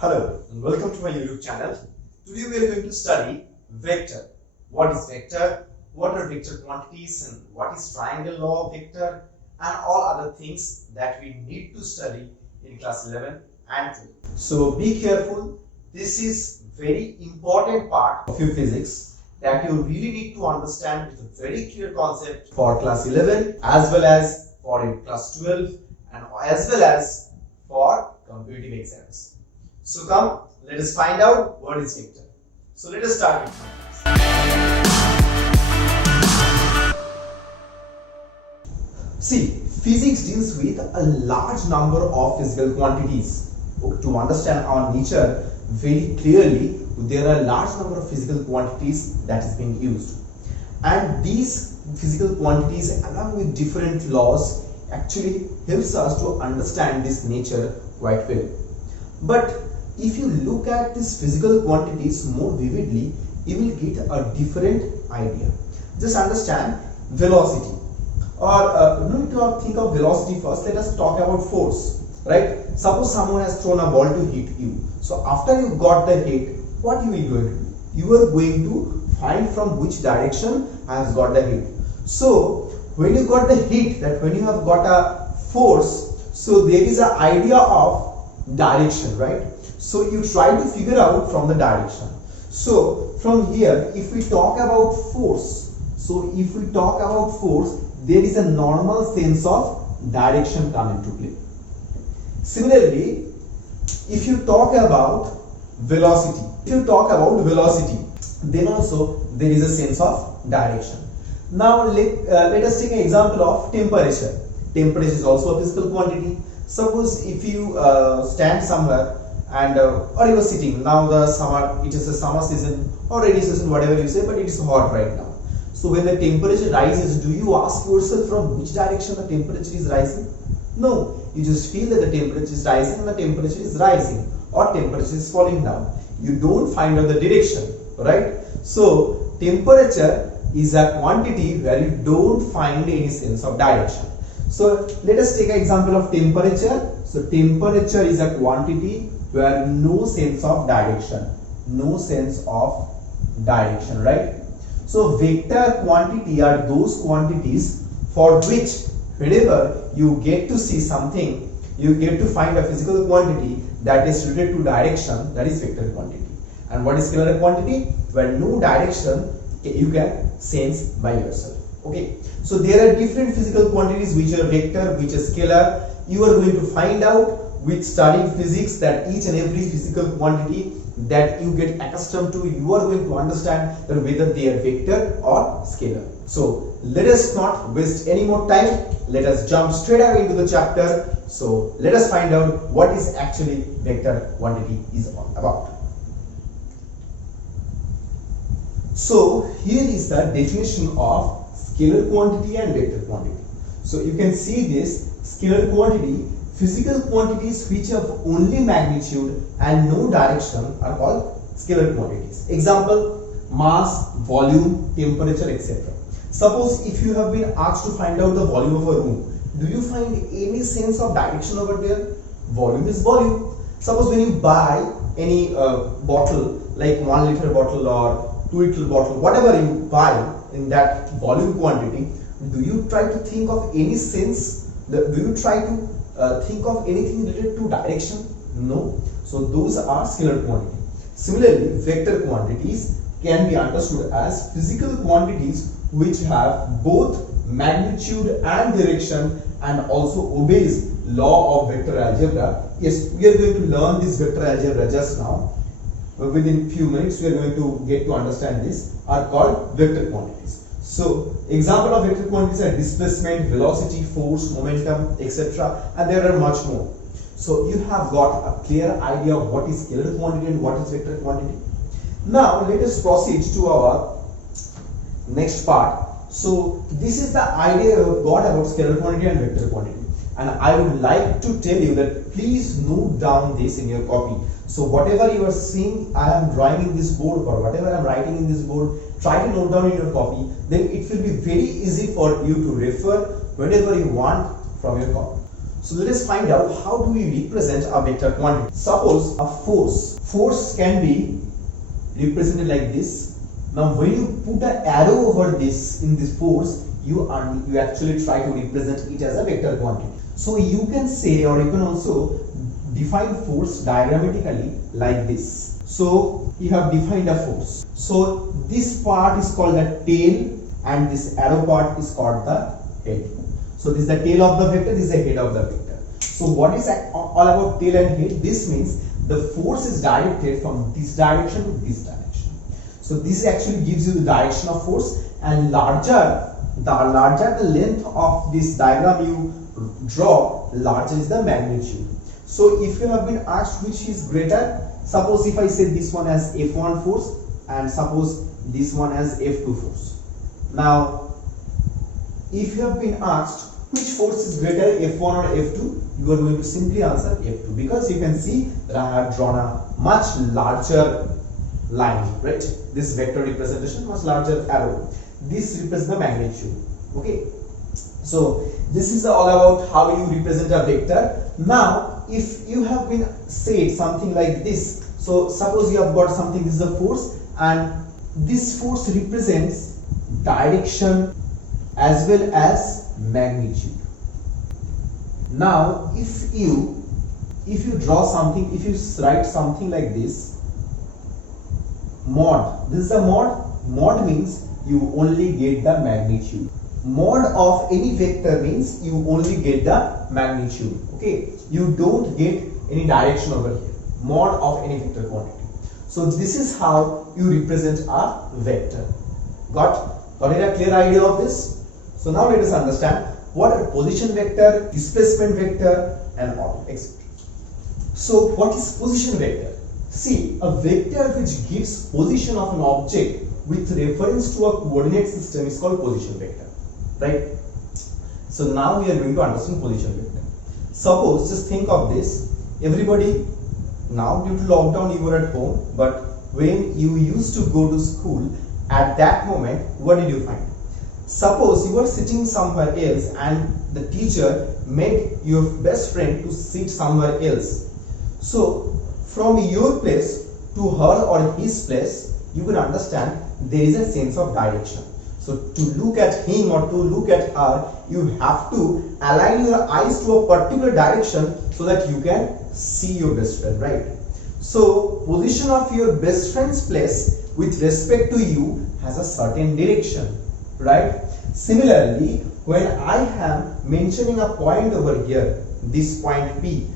Hello and welcome to my YouTube channel. Today we are going to study vector. What is vector? What are vector quantities and what is triangle law of vector and all other things that we need to study in class 11 and 12. So be careful. This is very important part of your physics that you really need to understand with a very clear concept for class 11 as well as for your class 12 and as well as for competitive exams. So come, let us find out what is vector. So let us start with mathematics. See, physics deals with a large number of physical quantities. To understand our nature very clearly, there are a large number of physical quantities that is being used. And these physical quantities along with different laws actually helps us to understand this nature quite well. But if you look at these physical quantities more vividly, you will get a different idea. Just understand velocity, or we need to think of velocity first. Let us talk about force, right? Suppose someone has thrown a ball to hit you. So after you got the hit, what you will going to do? You are going to find from which direction has got the hit. So when you got the hit, that when you have got a force, so there is an idea of direction, right? So you try to figure out from the direction. So from here, if we talk about force, there is a normal sense of direction come into play. Similarly, if you talk about velocity, then also there is a sense of direction. Now let us take an example of temperature. Temperature is also a physical quantity. Suppose if you stand somewhere and or you are sitting, now the summer, it is a summer season or rainy season, whatever you say, but it is hot right now. So when the temperature rises, do you ask yourself from which direction the temperature is rising? No, you just feel that the temperature is rising and the temperature is rising, or temperature is falling down. You don't find out the direction, right? So temperature is a quantity where you don't find any sense of direction. So let us take an example of temperature. So temperature is a quantity where no sense of direction, right? So vector quantity are those quantities for which whenever you get to see something, you get to find a physical quantity that is related to direction, that is vector quantity. And what is scalar quantity? Where no direction you can sense by yourself. Okay, so there are different physical quantities which are vector, which is scalar. You are going to find out with studying physics that each and every physical quantity that you get accustomed to, you are going to understand that whether they are vector or scalar. So let us not waste any more time. Let us jump straight away into the chapter. So let us find out what is actually vector quantity is all about. So here is the definition of scalar quantity and vector quantity. So you can see this scalar quantity, physical quantities which have only magnitude and no direction are called scalar quantities. Example, mass, volume, temperature, etc. Suppose if you have been asked to find out the volume of a room, do you find any sense of direction over there? Volume is volume. Suppose when you buy any bottle, like 1 liter bottle or 2 liter bottle, whatever you buy in that volume quantity, do you try to think of any sense? Do you try to think of anything related to direction? No. So those are scalar quantity. Similarly, vector quantities can be understood as physical quantities which have both magnitude and direction and also obeys law of vector algebra. Yes, we are going to learn this vector algebra just now. Within few minutes we are going to get to understand this, are called vector quantities. So example of vector quantities are displacement, velocity, force, momentum, etc. and there are much more. So you have got a clear idea of what is scalar quantity and what is vector quantity. Now let us proceed to our next part. So this is the idea we have got about scalar quantity and vector quantity. And I would like to tell you that please note down this in your copy. So whatever you are seeing, I am drawing in this board or whatever I am writing in this board, try to note down in your copy. Then it will be very easy for you to refer whenever you want from your copy. So let us find out how do we represent a vector quantity. Suppose a force can be represented like this. Now when you put an arrow over this in this force, you actually try to represent it as a vector quantity. So you can say, or you can also define force diagrammatically like this. So you have defined a force. So this part is called the tail and this arrow part is called the head. So this is the tail of the vector, this is the head of the vector. So what is all about tail and head? This means the force is directed from this direction to this direction. So this actually gives you the direction of force, and larger the length of this diagram you draw, larger is the magnitude. So if you have been asked which is greater, suppose if I say this one as F1 force and suppose this one as F2 force. Now if you have been asked which force is greater, F1 or F2, you are going to simply answer F2, because you can see that I have drawn a much larger line, right? This vector representation, much larger arrow. This represents the magnitude. Okay, so this is all about how you represent a vector. Now if you have been said something like this, so suppose you have got something, this is a force, and this force represents direction as well as magnitude. Now if you draw something, if you write something like this, mod, this is a mod means you only get the magnitude. Mod of any vector means you only get the magnitude. Okay, you don't get any direction over here. Mod of any vector quantity. So this is how you represent a vector. Got it a clear idea of this? So now let us understand what are position vector, displacement vector, and all, etc. So what is position vector? See, a vector which gives position of an object with reference to a coordinate system is called position vector, right? So now we are going to understand position vector. Suppose, just think of this, everybody, now due to lockdown you were at home, but when you used to go to school, at that moment what did you find? Suppose you were sitting somewhere else and the teacher made your best friend to sit somewhere else. So from your place to her or his place, you can understand there is a sense of direction. So to look at him or to look at her, you have to align your eyes to a particular direction so that you can see your best friend, right? So position of your best friend's place with respect to you has a certain direction, right? Similarly, when I am mentioning a point over here, this point P,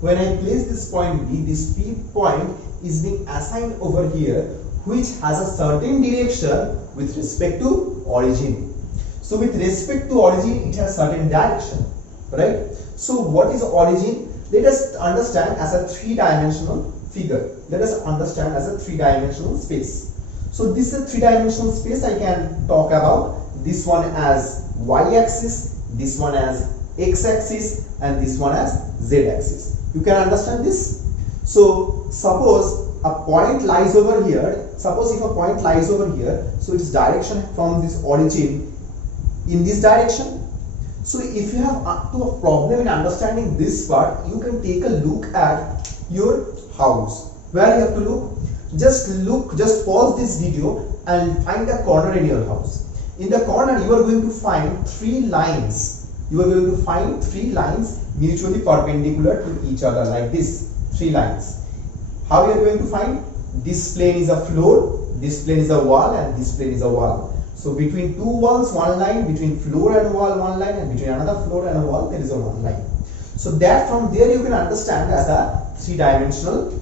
when I place this point B, this P point is being assigned over here, which has a certain direction with respect to origin. So with respect to origin, it has certain direction, right? So what is origin? Let us understand as a three-dimensional figure. Let us understand as a three-dimensional space. So this is a three-dimensional space. I can talk about this one as y-axis, this one as x-axis, and this one as z-axis. You can understand this? So suppose a point lies over here. Suppose if a point lies over here, so its direction from this origin in this direction. So if you have a problem in understanding this part, you can take a look at your house. Where you have to look? Just pause this video and find a corner in your house. In the corner, you are going to find three lines. You are going to find three lines mutually perpendicular to each other, like this, three lines. How you are going to find? This plane is a floor, this plane is a wall, and this plane is a wall. So between two walls, one line, between floor and wall, one line, and between another floor and a wall, there is a one line. So that from there you can understand as a three-dimensional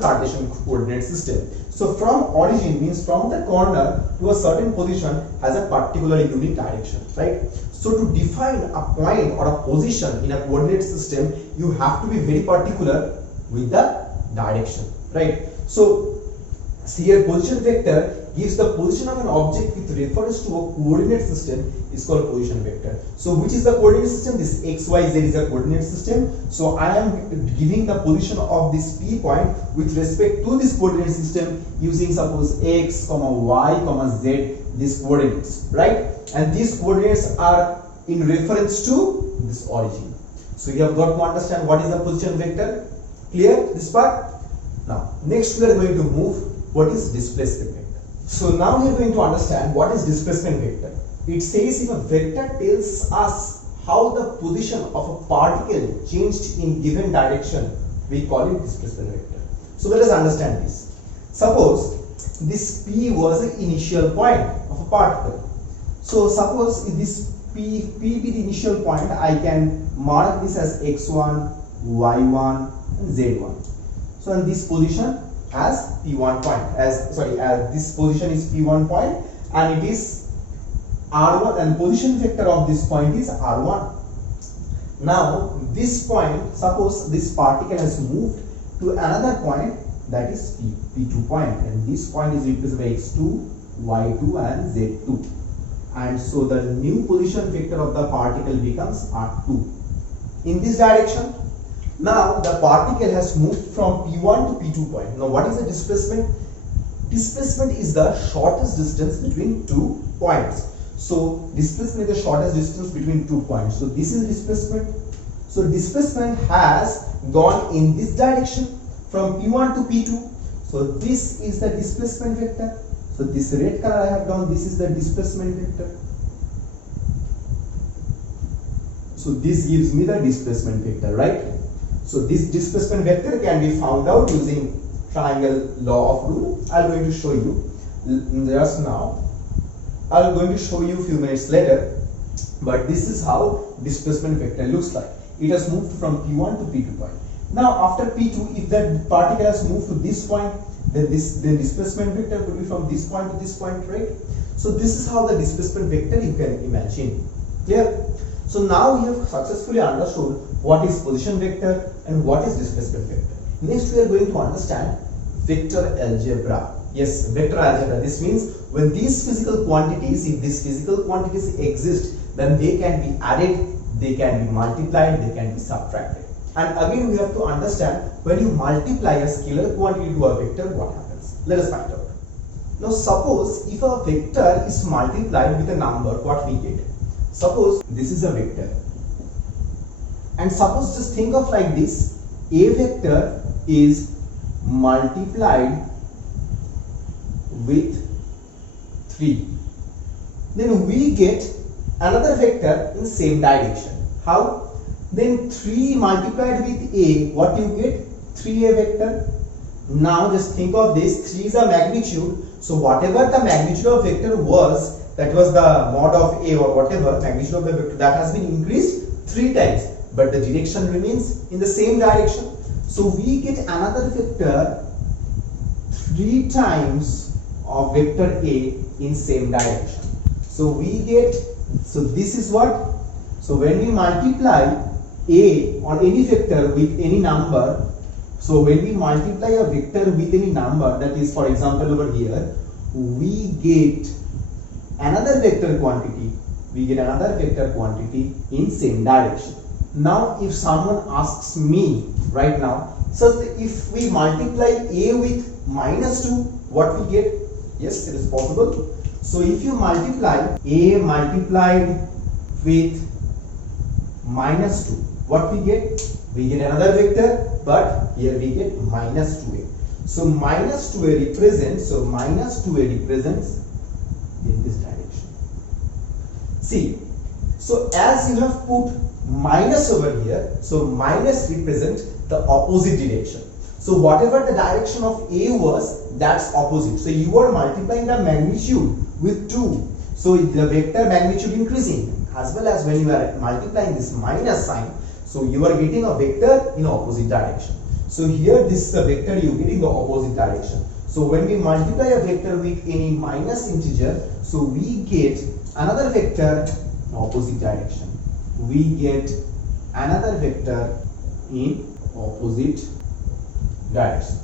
Cartesian coordinate system. So from origin means from the corner to a certain position has a particular unique direction, right? So to define a point or a position in a coordinate system, you have to be very particular with the direction, right? So here position vector gives the position of an object with reference to a coordinate system is called position vector. So which is the coordinate system? This x, y, z is a coordinate system. So I am giving the position of this P point with respect to this coordinate system using suppose x, y, z, these coordinates, right? And these coordinates are in reference to this origin. So you have got to understand what is the position vector. Clear this part? Now next we are going to move what is displacement vector. So now we are going to understand what is displacement vector. It says if a vector tells us how the position of a particle changed in given direction, we call it displacement vector. So let us understand this. Suppose this P was the initial point of a particle. So suppose if this P be the initial point, I can mark this as x1, y1 and z1. So in this position as P1 point, as this position is P1 point and it is R1 and position vector of this point is R1. Now this point, suppose this particle has moved to another point, that is P2 point, and this point is represented by x2, y2 and z2. And so the new position vector of the particle becomes R2 in this direction. Now the particle has moved from P1 to P2 point. Now what is the displacement? Displacement is the shortest distance between 2 points. So displacement is the shortest distance between 2 points. So this is displacement. So displacement has gone in this direction from P1 to P2. So this is the displacement vector. So this red color I have drawn, this is the displacement vector. So this gives me the displacement vector, right? So this displacement vector can be found out using triangle law of rule. I'm going to show you just now. I'm going to show you a few minutes later. But this is how displacement vector looks like. It has moved from P1 to P2 point. Now after P2, if that particle has moved to this point, then the displacement vector will be from this point to this point, right? So this is how the displacement vector you can imagine. Clear? So now we have successfully understood what is position vector and what is displacement vector. Next we are going to understand vector algebra. Yes, vector algebra. This means when these physical quantities, if these physical quantities exist, then they can be added, they can be multiplied, they can be subtracted. And again we have to understand when you multiply a scalar quantity to a vector, what happens? Let us find out. Now suppose if a vector is multiplied with a number, what we get? Suppose this is a vector. And suppose just think of like this, a vector is multiplied with 3. Then we get another vector in the same direction. How? Then 3 multiplied with a, what you get? 3a vector. Now just think of this, 3 is a magnitude. So whatever the magnitude of vector was, that was the mod of a or whatever magnitude of the vector, that has been increased 3 times. But the direction remains in the same direction. So we get another vector 3 times of vector a in same direction. So we get, so this is what? So when we multiply a or any vector with any number, so when we multiply a vector with any number, that is for example over here, we get another vector quantity, in same direction. Now if someone asks me right now, so if we multiply a with -2, what we get? Yes, it is possible. So if you multiply a multiplied with -2, what we get? We get another vector, but here we get -2a. So -2a represents, in this direction. See, so as you have put minus over here, so minus represents the opposite direction. So whatever the direction of a was, that's opposite. So you are multiplying the magnitude with 2. So the vector magnitude increasing, as well as when you are multiplying this minus sign, so you are getting a vector in opposite direction. So here this is a vector you get in the opposite direction. So when we multiply a vector with any minus integer, so we get another vector in opposite direction. We get another vector in opposite direction.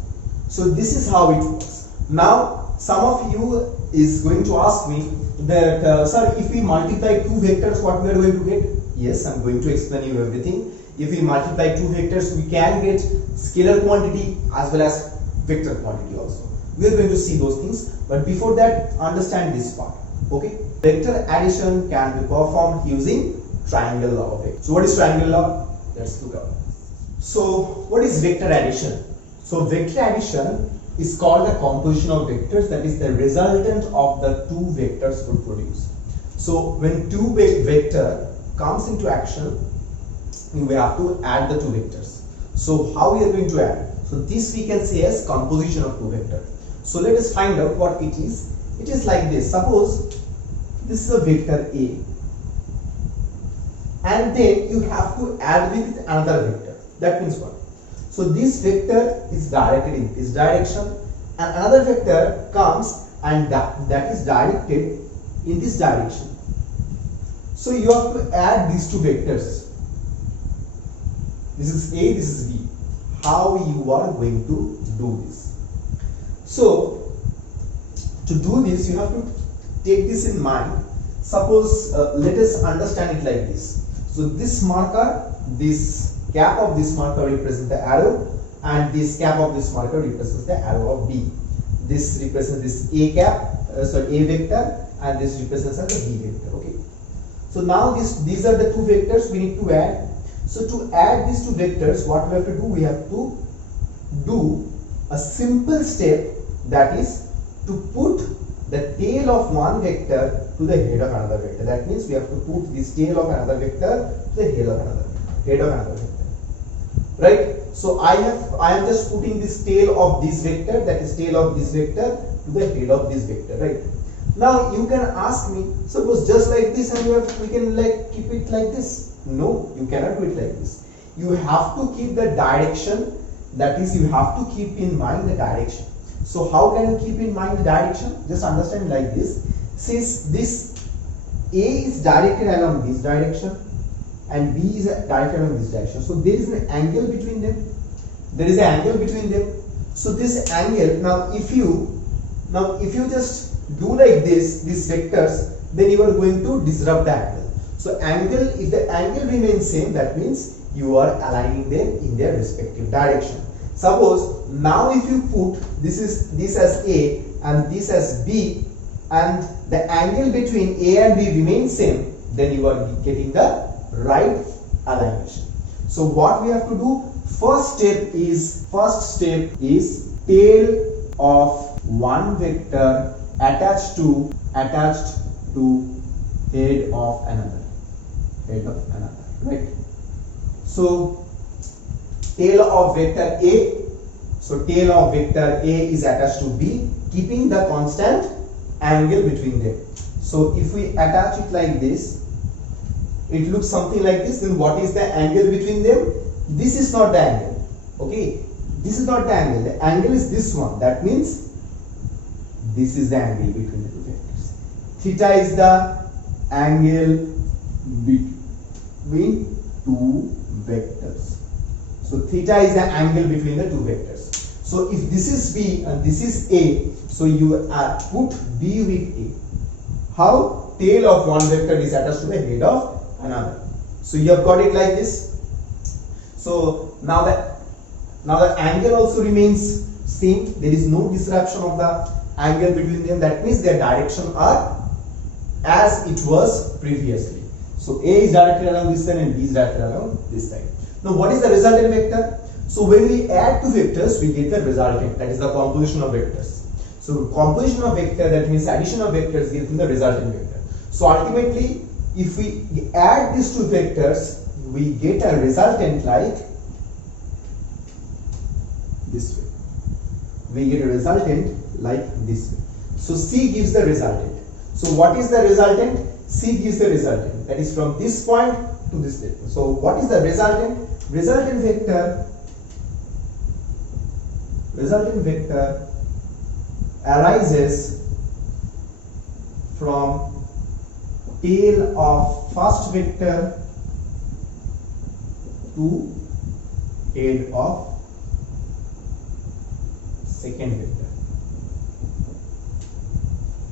So this is how it works. Now some of you is going to ask me that sir, if we multiply 2 vectors, what we are going to get? Yes, I am going to explain you everything. If we multiply 2 vectors, we can get scalar quantity as well as vector quantity also. We are going to see those things, but before that understand this part. Okay, vector addition can be performed using triangle law of vector. So what is triangle law? Let's look up. So what is vector addition? So vector addition is called the composition of vectors, that is the resultant of the two vectors would produce. So when two vector comes into action, we have to add the two vectors. So how we are going to add? So this we can say as composition of two vectors. So let us find out what it is. It is like this. Suppose this is a vector A, and then you have to add with it another vector. That means what? So this vector is directed in this direction, and another vector comes and that is directed in this direction. So you have to add these two vectors. This is A, this is B. How you are going to do this? So to do this, you have to take this in mind. Suppose let us understand it like this. So this marker, this cap of this marker represents the arrow, and this cap of this marker represents the arrow of B. This represents this A cap, A vector, and this represents as the B vector. Okay. So now these are the two vectors we need to add. So to add these two vectors, what we have to do? We have to do a simple step, that is to put the tail of one vector to the head of another vector. That means we have to put this tail of another vector to the head of another vector. Right? So I am just putting this tail of this vector, that is tail of this vector, to the head of this vector. Right? Now you can ask me, suppose just like this, and we can like keep it like this. No, you cannot do it like this. You have to keep the direction, that is you have to keep in mind the direction. So how can you keep in mind the direction? Just understand like this. Since this A is directed along this direction and B is directed along this direction, so there is an angle between them. So this angle, now if you just do like this, these vectors, then you are going to disrupt the angle. So angle, if the angle remains same, that means you are aligning them in their respective direction. Suppose now if you put this as A and this as B, and the angle between A and B remains same, then you are getting the right alignment. So what we have to do? First step is tail of one vector attached to head of another. Right? So tail of vector A, so tail of vector A is attached to B, keeping the constant angle between them. So if we attach it like this, it looks something like this. Then what is the angle between them? This is not the angle. Okay, this is not the angle. The angle is this one. That means this is the angle between the two vectors. Theta is the angle between two vectors. So theta is the angle between the two vectors. So if this is B and this is A, so you put B with A. How? Tail of one vector is attached to the head of another. So you have got it like this. So now the angle also remains same. There is no disruption of the angle between them. That means their direction are as it was previously. So A is directed along this side and B is directed along this side. Now what is the resultant vector? So when we add two vectors, we get the resultant, that is the composition of vectors. So composition of vector, that means addition of vectors, gives the resultant vector. So ultimately, if we add these two vectors, we get a resultant like this way. We get a resultant like this way. So C gives the resultant. So what is the resultant? C gives the resultant, that is from this point to this point. So what is the resultant? Resultant vector arises from tail of first vector to head of second vector.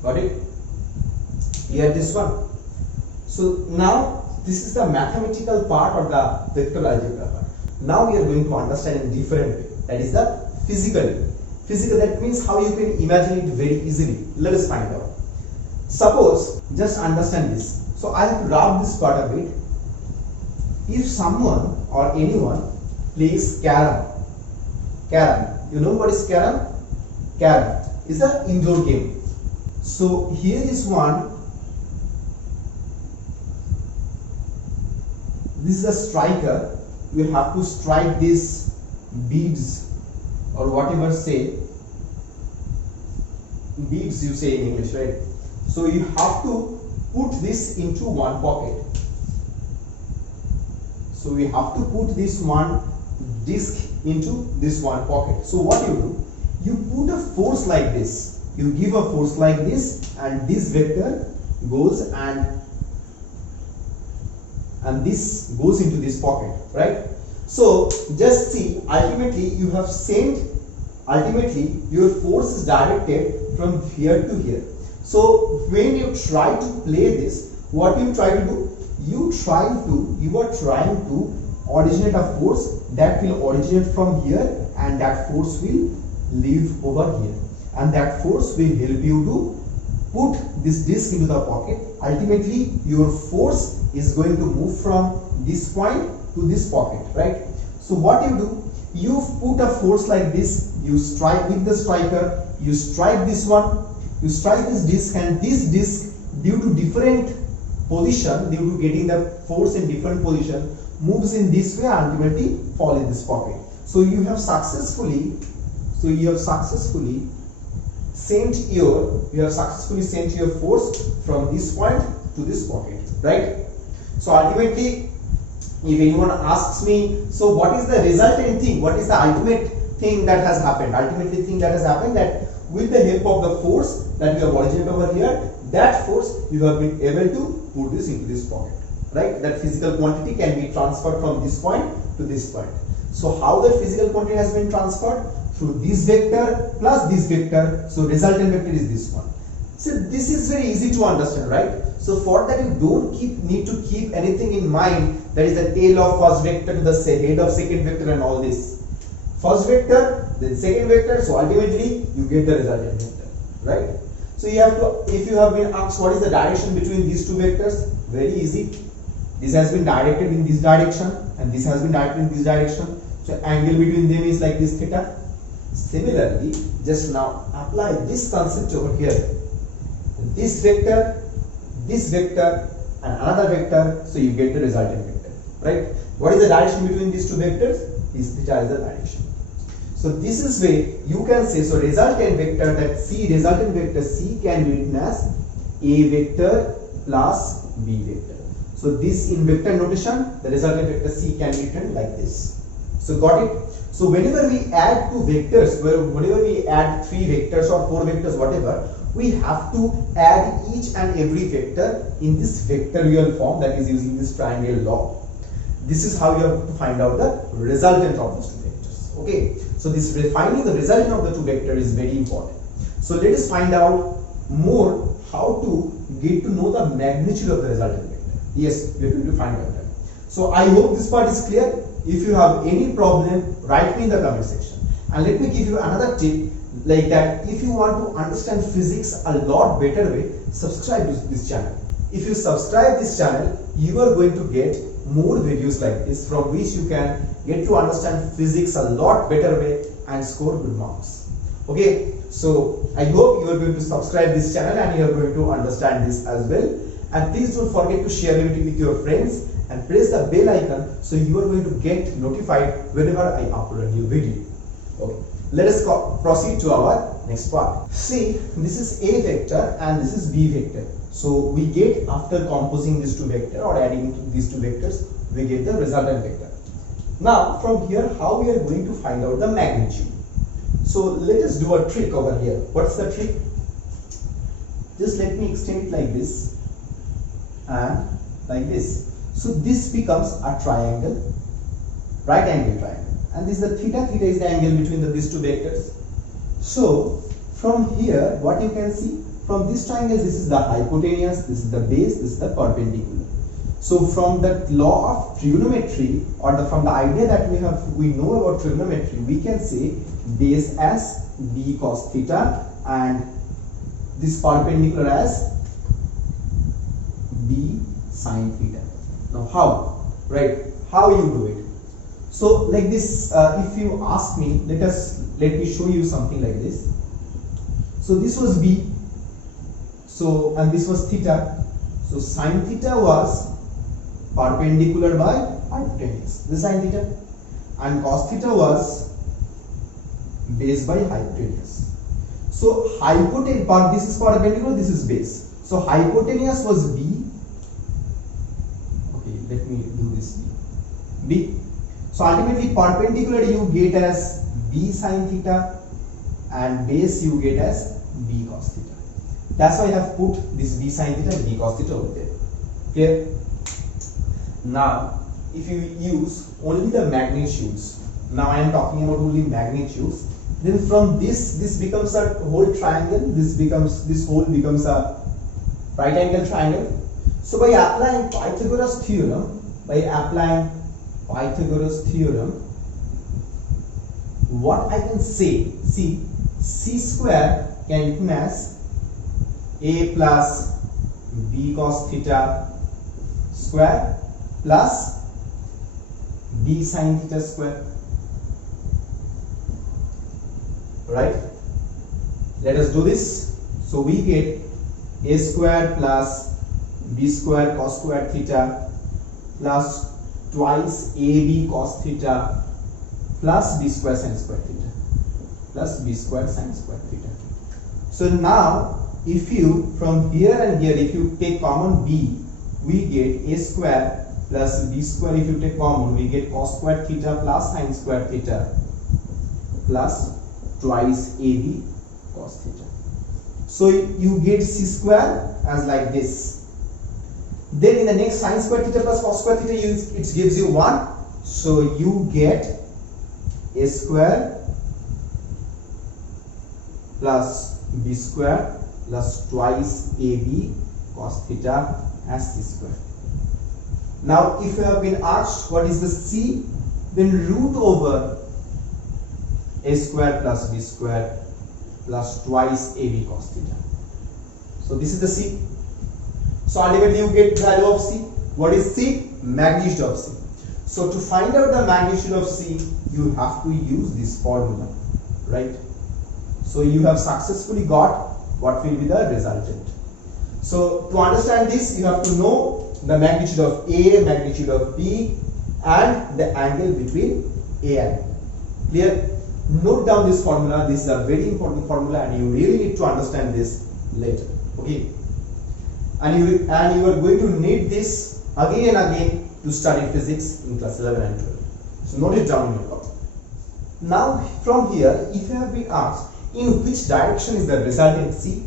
Got it? Here this one. So now this is the mathematical part of the vector algebra part. Now we are going to understand in different way. That is the physical. Physical, that means how you can imagine it very easily. Let us find out. Suppose, just understand this. So I have to rub this part of it. if someone or anyone plays carom, you know what is carom? Carom is an indoor game. So here is one. This is a striker. You have to strike these beads or whatever say. Beads you say in English, right? So you have to put this into one pocket. So we have to put this one disc into this one pocket. So what you do? You put a force like this. You give a force like this, and this vector goes and this goes into this pocket, right? So just see, ultimately you have sent, ultimately your force is directed from here to here. So when you try to play this, what you try to do? You are trying to originate a force that will originate from here, and that force will leave over here, and that force will help you to put this disc into the pocket. Ultimately your force is going to move from this point to this pocket, right? So what you do, you put a force like this, you strike with the striker, you strike this one, you strike this disc, and this disc, due to different position, due to getting the force in different position, moves in this way and ultimately fall in this pocket. So you have successfully sent your force from this point to this pocket, right? So ultimately, if anyone asks me, so what is the resultant thing? What is the ultimate thing that has happened? Ultimately thing that has happened, that with the help of the force that you have originated over here, that force you have been able to put this into this pocket, right? That physical quantity can be transferred from this point to this point. So how the physical quantity has been transferred? Through this vector plus this vector. So resultant vector is this one. So this is very easy to understand, right? So for that you don't need to keep anything in mind, that is the tail of first vector to the head of second vector and all this. First vector, then second vector, so ultimately you get the resultant vector, right? So you have to, if you have been asked what is the direction between these two vectors, very easy. This has been directed in this direction and this has been directed in this direction. So angle between them is like this theta. Similarly, just now apply this concept over here. This vector and another vector, so you get the resultant vector, right? What is the direction between these two vectors? This theta is the direction. So this is way you can say, so resultant vector, that resultant vector C can be written as A vector plus B vector. So this in vector notation, the resultant vector C can be written like this. So got it? So whenever we add two vectors, whenever we add three vectors or four vectors, whatever, we have to add each and every vector in this vectorial form, that is using this triangle law. This is how you have to find out the resultant of these two vectors. Okay, so this finding the resultant of the two vectors is very important. So let us find out more how to get to know the magnitude of the resultant vector. Yes, we are going to find out that. So I hope this part is clear. If you have any problem, write me in the comment section. And let me give you another tip, like that if you want to understand physics a lot better way, subscribe to this channel. If you subscribe this channel, you are going to get more videos like this, from which you can get to understand physics a lot better way and score good marks. Okay, so I hope you are going to subscribe this channel and you are going to understand this as well. And please don't forget to share it with your friends and press the bell icon, so you are going to get notified whenever I upload a new video. Okay, let us proceed to our next part. See, this is A vector and this is B vector. So we get, after composing these two vectors or adding these two vectors, we get the resultant vector. Now from here, how we are going to find out the magnitude? So let us do a trick over here. What's the trick? Just let me extend it like this and like this. So this becomes a triangle, right angle triangle, and this is the theta. Theta is the angle between these two vectors. So from here, what you can see, from this triangle, this is the hypotenuse, this is the base, this is the perpendicular. So from the law of trigonometry, or from the idea that we know about trigonometry, we can say base as b cos theta and this perpendicular as b sin theta. Now how? Right? how you do it. So like this, if you ask me, let me show you something like this. So this was B, so and this was theta. So sine theta was perpendicular by hypotenuse, the sine theta, and cos theta was base by hypotenuse. So hypotenuse, this is perpendicular, this is base. So hypotenuse was B. Okay, let me do this B. So ultimately perpendicular you get as B sine theta and base you get as B cos theta. That's why I have put this B sine theta and B cos theta over there. Clear? Now, if you use only the magnitudes, now I am talking about only magnitudes, then from this becomes a whole triangle, this whole becomes a right angle triangle. So by applying Pythagoras theorem, what I can say, see, C square can be written as A plus B cos theta square plus B sin theta square. Right? Let us do this. So we get A square plus B square cos square theta plus twice AB cos theta plus B square sin square theta plus B square sin square theta. So now if you from here and here, if you take common B, we get A square plus B square. If you take common, we get cos square theta plus sin square theta plus twice AB cos theta. So you get C square as like this. Then in the next sin square theta plus cos square theta, it gives you 1. So you get A square plus B square plus twice AB cos theta as C square. Now if you have been asked what is the C, then root over A square plus B square plus twice AB cos theta. So this is the C. So ultimately you get value of C. What is C? Magnitude of C. So to find out the magnitude of C, you have to use this formula, right? So you have successfully got what will be the resultant. So to understand this, you have to know the magnitude of A, magnitude of B, and the angle between A and B. Clear? Note down this formula. This is a very important formula, and you really need to understand this later. Okay? And you are going to need this again and again to study physics in class 11 and 12. So note it down in your copy. Now from here, if you have been asked in which direction is the resultant C,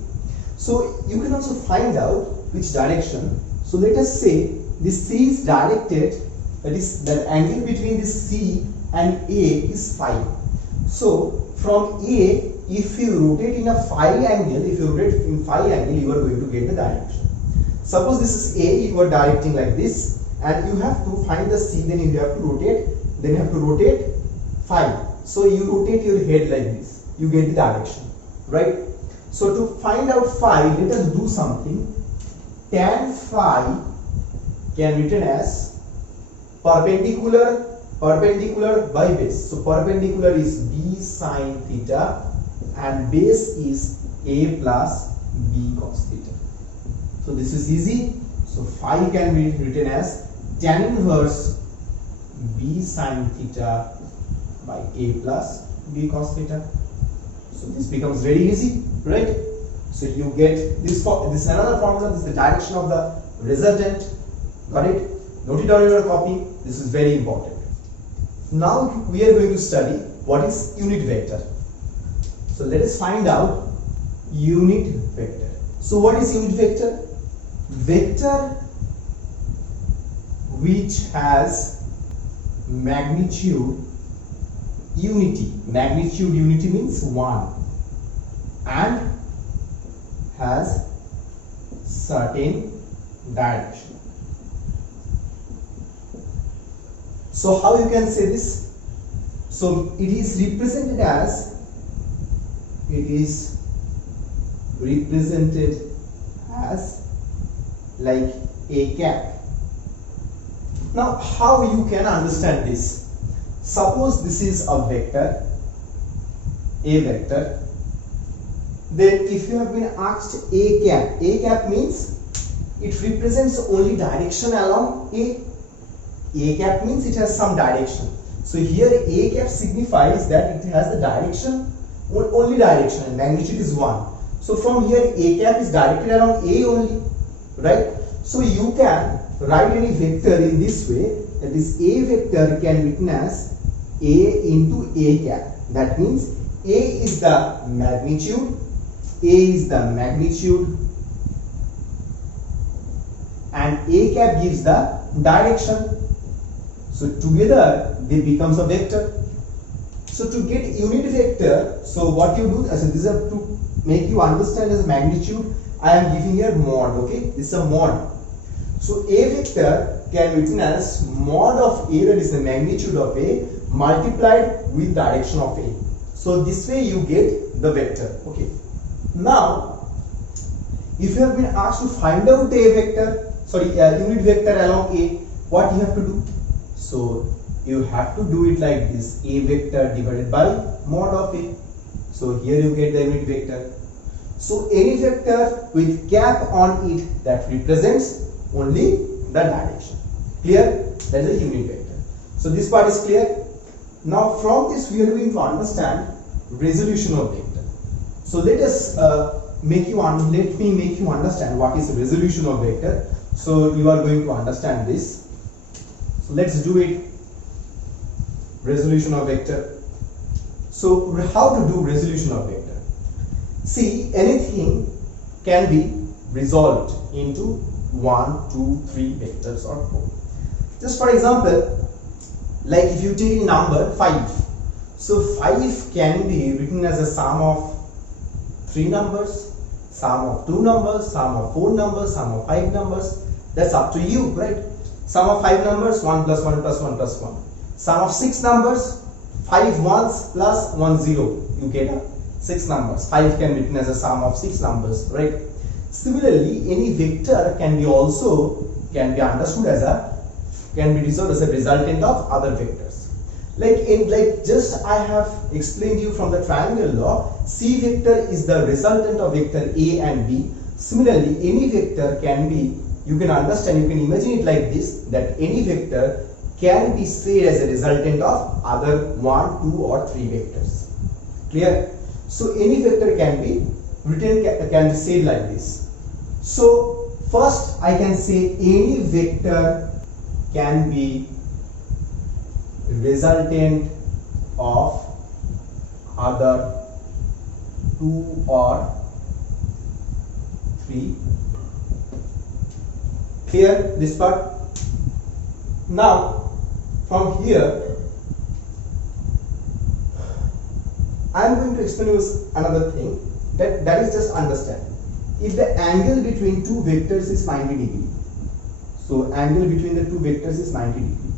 so you can also find out which direction. So let us say this C is directed, that is that angle between this C and A is phi. So from A, if you rotate in a phi angle, you are going to get the direction. Suppose this is A, you are directing like this, and you have to find the C, then you have to rotate, phi. So you rotate your head like this, you get the direction, right? So to find out phi, let us do something. Tan phi can be written as perpendicular by base. So perpendicular is B sin theta and base is A plus B cos theta. So this is easy. So phi can be written as tan inverse B sin theta by A plus B cos theta. So this becomes very easy, right? So you get this is another formula. This is the direction of the resultant. Got it? Note it down in your copy. This is very important. Now we are going to study what is unit vector. So let us find out unit vector. So what is unit vector? Vector which has magnitude unity. Magnitude unity means 1 and has certain direction. So how you can say this? So it is represented as like a cap. Now how you can understand this? Suppose this is a vector, then if you have been asked a cap means it represents only direction along a cap means it has some direction. So here a cap signifies that it has the direction, only direction, and magnitude is 1. So from here a cap is directed along a only, right? So you can write any vector in this way, that is a vector can be written as a into a cap. That means a is the magnitude, and a cap gives the direction. So together they becomes a vector. So to get unit vector, so what you do, so this is to make you understand as a magnitude, I am giving here mod, okay? This is a mod. So a vector can be written as mod of a, that is the magnitude of a, multiplied with direction of a. So this way you get the vector, okay? Now, if you have been asked to find out a unit vector along a, what you have to do? So you have to do it like this: a vector divided by mod of a. So here you get the unit vector. So any vector with cap on it that represents only the direction. Clear? That is a unit vector. So this part is clear. Now from this we are going to understand resolution of vector. So let me make you understand what is resolution of vector. So you are going to understand this. So let's do it. Resolution of vector. So how to do resolution of vector? See, anything can be resolved into 1, 2, 3 vectors or 4. Just for example, like if you take a number 5. So 5 can be written as a sum of 3 numbers, sum of 2 numbers, sum of 4 numbers, sum of 5 numbers. That's up to you, right? Sum of 5 numbers, 1 plus 1 plus 1 plus 1. Sum of 6 numbers, 5 ones plus 1 0. You get 6 numbers. 5 can be written as a sum of 6 numbers, right? Similarly, any vector can be understood as can be resolved as a resultant of other vectors. Like just I have explained you from the triangle law, C vector is the resultant of vector A and B. Similarly, any vector can be, you can imagine it like this, that any vector can be said as a resultant of other 1, 2 or 3 vectors. Clear? So any vector can be written, can be said like this. So first I can say any vector can be resultant of other 2 or 3. Clear this part? Now from here I am going to explain you another thing, that is just understand. If the angle between two vectors is 90 degree, so angle between the two vectors is 90 degree,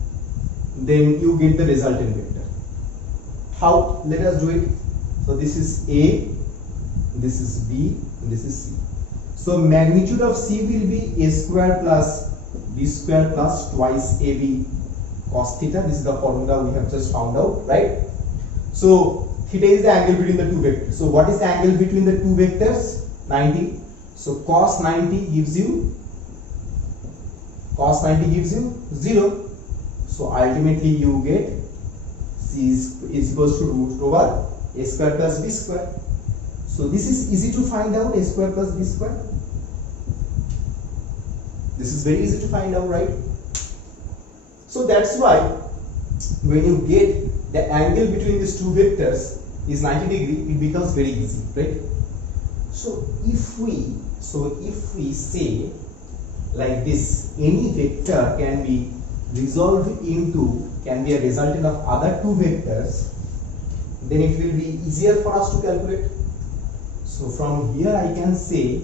then you get the resultant vector. How? Let us do it. So this is A, this is B, this is C. So magnitude of C will be A square plus B square plus twice AB cos theta. This is the formula we have just found out, right? So theta is the angle between the two vectors. So what is the angle between the two vectors? 90. So cos 90 gives you 0. So ultimately you get C is equals to root over A square plus B square. So this is easy to find out, A square plus B square. This is very easy to find out, right? So that's why when you get the angle between these two vectors is 90 degree, it becomes very easy, right? So if we say like this, any vector can be resolved into, can be a resultant of other two vectors, then it will be easier for us to calculate. So from here I can say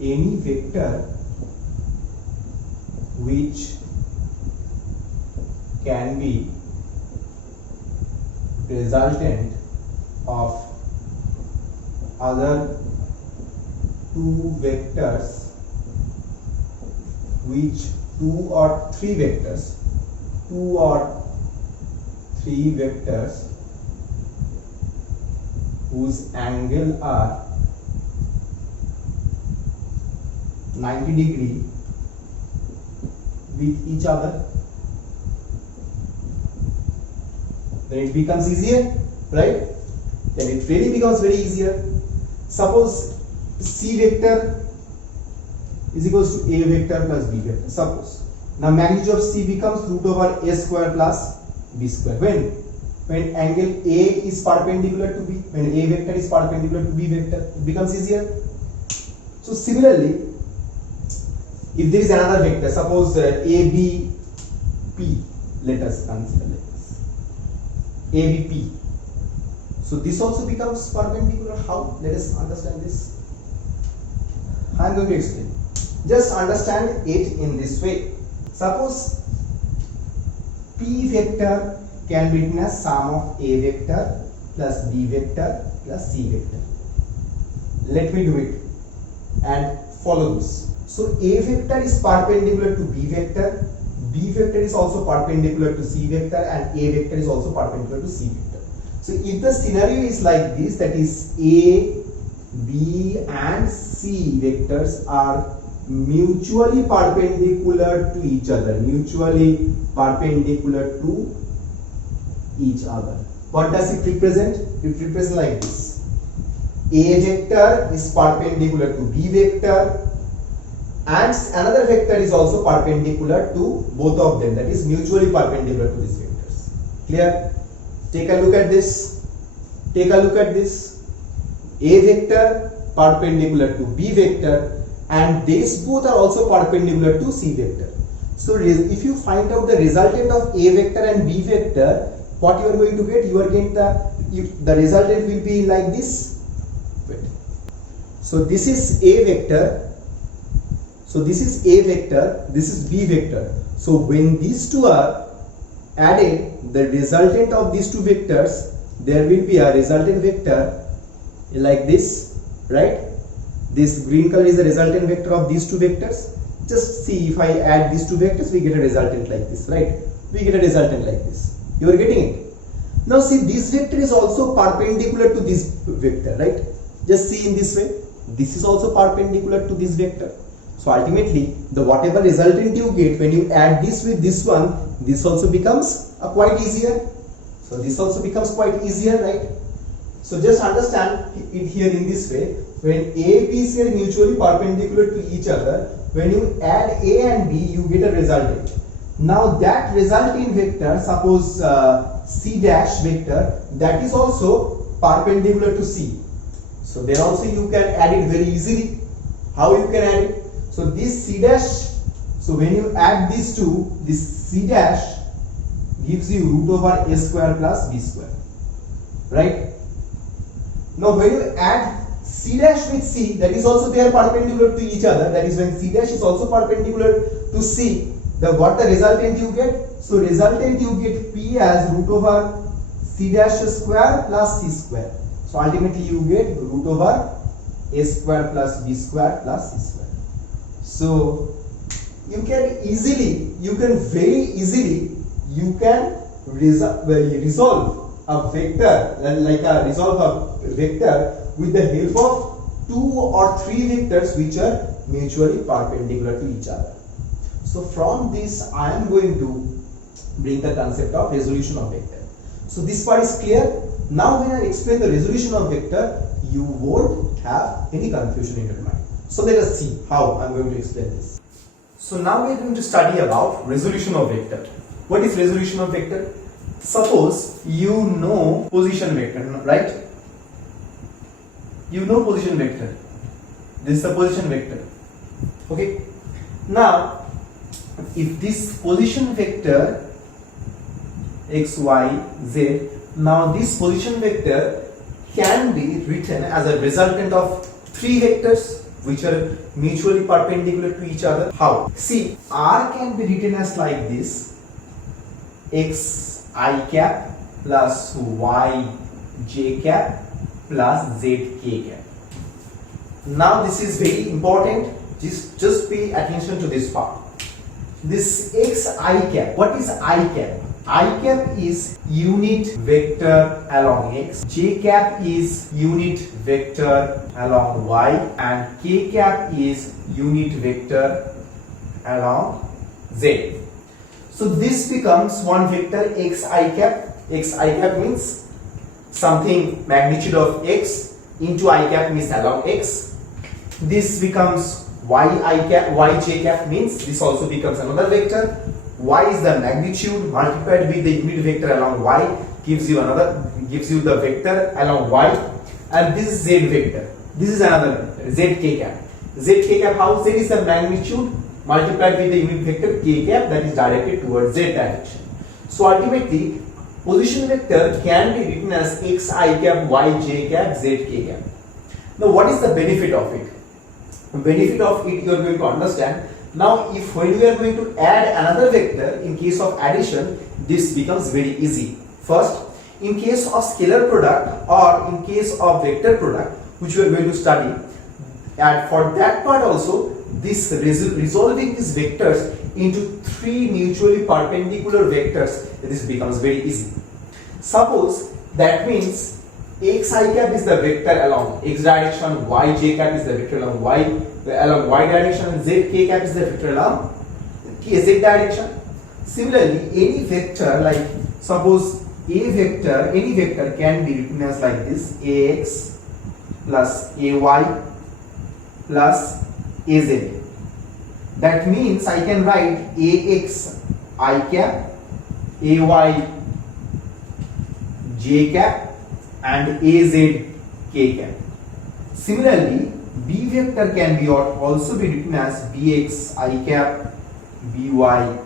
any vector which can be resultant of other two vectors which two or three vectors whose angle are 90 degree with each other, then it becomes easier, right? Then it really becomes very easier. Suppose C vector is equals to A vector plus B vector. Suppose now magnitude of C becomes root over A square plus B square. When angle A is perpendicular to B, when A vector is perpendicular to B vector, it becomes easier. So similarly, if there is another vector, suppose ABP, let us consider like this, ABP. So this also becomes perpendicular. How? Let us understand this. I am going to explain. Just understand it in this way. Suppose P vector can be written as sum of A vector plus B vector plus C vector. Let me do it and follow this. So A vector is perpendicular to B vector, B vector is also perpendicular to C vector, and A vector is also perpendicular to C vector. So if the scenario is like this, that is A, B and C vectors are mutually perpendicular to each other, what does it represent? It represents like this. A vector is perpendicular to B vector and another vector is also perpendicular to both of them, that is mutually perpendicular to these vectors. Clear? Take a look at this. A vector perpendicular to B vector and these both are also perpendicular to C vector. So if you find out the resultant of A vector and B vector, what you are going to get? You are getting the resultant will be like this. Wait. So this is A vector. So this is A vector, this is B vector. So when these two are added, the resultant of these two vectors, there will be a resultant vector like this, right? This green color is the resultant vector of these two vectors. Just see, if I add these two vectors, we get a resultant like this, right? We get a resultant like this. You are getting it? Now see, this vector is also perpendicular to this vector, right? Just see in this way. This is also perpendicular to this vector. So ultimately, the whatever resultant you get when you add this with this one, this also becomes quite easier. So this also becomes quite easier, right? So just understand it here in this way. When A, B, C are mutually perpendicular to each other, when you add A and B, you get a resultant. Now that resulting vector, suppose C dash vector, that is also perpendicular to C. So then also you can add it very easily. How you can add it? So this C dash, so when you add these two, this C dash gives you root over A square plus B square, right? Now when you add C dash with C, that is also they are perpendicular to each other, that is when C dash is also perpendicular to C, what the resultant you get? So resultant you get P as root over C dash square plus C square. So ultimately you get root over A square plus B square plus C square. So you can very easily resolve a vector, resolve a vector with the help of two or three vectors which are mutually perpendicular to each other. So from this I am going to bring the concept of resolution of vector. So this part is clear. Now when I explain the resolution of vector, you won't have any confusion in your mind. So let us see how I am going to explain this. So now we are going to study about resolution of vector. What is resolution of vector? Suppose you know position vector, right? You know position vector. This is a position vector. Okay. Now, if this position vector x, y, z, now this position vector can be written as a resultant of three vectors which are mutually perpendicular to each other. How? See, R can be written as like this: x I cap plus y j cap plus z k cap. Now this is very important. Just pay attention to this part. this x I cap. What is I cap? I cap is unit vector along x, j cap is unit vector along y, and k cap is unit vector along z. So this becomes one vector x I cap. X I cap means something magnitude of x into I cap means along x. This becomes y I cap, y j cap means this also becomes another vector. Y is the magnitude multiplied with the unit vector along y gives you the vector along y, and this is z vector. This is another vector, z k cap. Z k cap, how? Z is the magnitude multiplied with the unit vector k cap that is directed towards z direction. So ultimately, position vector can be written as x I cap, y j cap, z k cap. Now what is the benefit of it? The benefit of it you are going to understand. Now if when we are going to add another vector, in case of addition, this becomes very easy. First, in case of scalar product or in case of vector product, which we are going to study, and for that part also, this resolving these vectors into three mutually perpendicular vectors, this becomes very easy. Suppose that means x I cap is the vector along x direction, y j cap is the vector along y direction, and z k cap is the vector along z direction. Similarly, any vector, like suppose any vector can be written as like this: ax plus ay plus az. That means I can write ax I cap, ay j cap, and az k cap. Similarly, b vector can be also be written as bx I cap, by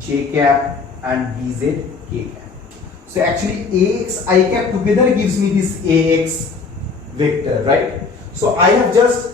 j cap, and bz k cap. So actually ax I cap together gives me this ax vector, right? So I have just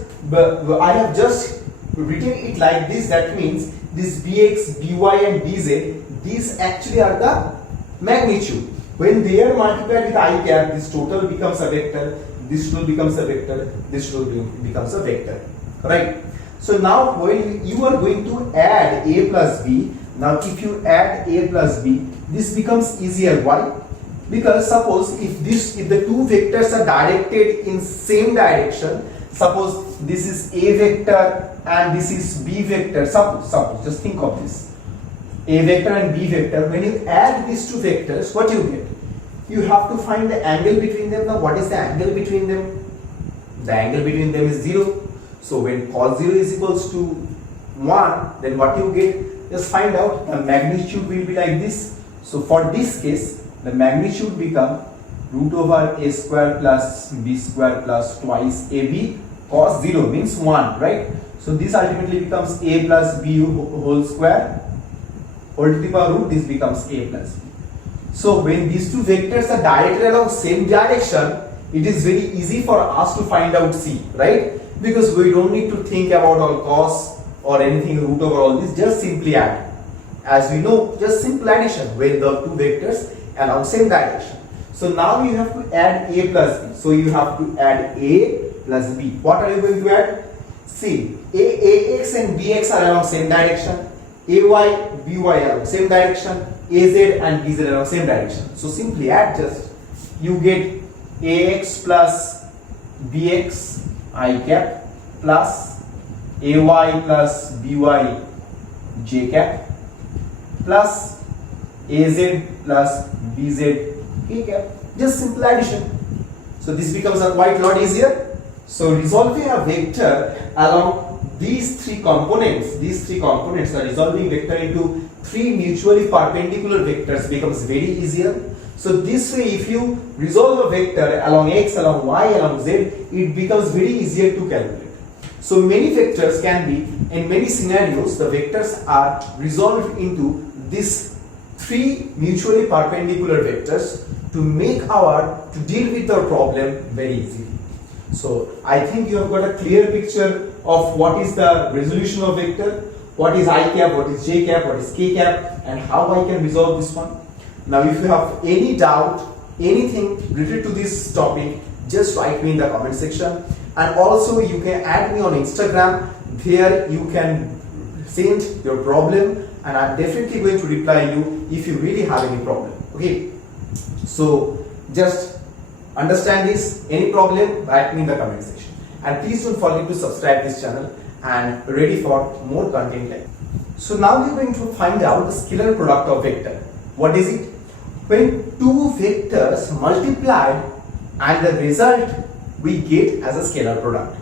written it like this. That means this bx, by, and bz, these actually are the magnitude. When they are multiplied with I cap, this total becomes a vector, this total becomes a vector, this total becomes a vector, right? So now when you are going to add a plus b, now if you add a plus b, this becomes easier. Why? Because suppose if the two vectors are directed in same direction, suppose this is a vector and this is b vector, suppose just think of this, a vector and b vector. When you add these two vectors, what you get? You have to find the angle between them. Now what is the angle between them? The angle between them is 0. So when cos 0 is equals to 1, then what you get? Just find out. The magnitude will be like this. So for this case, the magnitude become root over a square plus b square plus twice ab. Cos 0 means 1, right? So this ultimately becomes a plus b whole square whole to the power root. This becomes a plus b. So when these two vectors are directed along same direction, it is very easy for us to find out c, right? Because we don't need to think about all cos or anything root over all this, just simply add. As we know, just simple addition when the two vectors along same direction. So now you have to add a plus b. So you have to add a plus b. What are you going to add? See, ax and bx are along same direction, ay, by along same direction, az and bz along same direction. So simply adjust. You get ax plus bx I cap plus ay plus by j cap plus az plus bz k cap. Just simple addition. So this becomes a quite lot easier. So resolving a vector along these three components are resolving vector into three mutually perpendicular vectors becomes very easier. So this way, if you resolve a vector along x, along y, along z, it becomes very easier to calculate. So many vectors can be, in many scenarios, the vectors are resolved into these three mutually perpendicular vectors to deal with our problem very easily. So I think you have got a clear picture of what is the resolution of vector, what is I cap, what is j cap, what is k cap, and how I can resolve this one. Now if you have any doubt, anything related to this topic, just write me in the comment section. And also you can add me on Instagram. There you can send your problem, and I'm definitely going to reply you if you really have any problem. Okay, so just understand this. Any problem, write me in the comment section, and please don't forget to subscribe this channel and ready for more content like. So now we're going to find out the scalar product of vector. What is it? When two vectors multiplied and the result we get as a scalar product.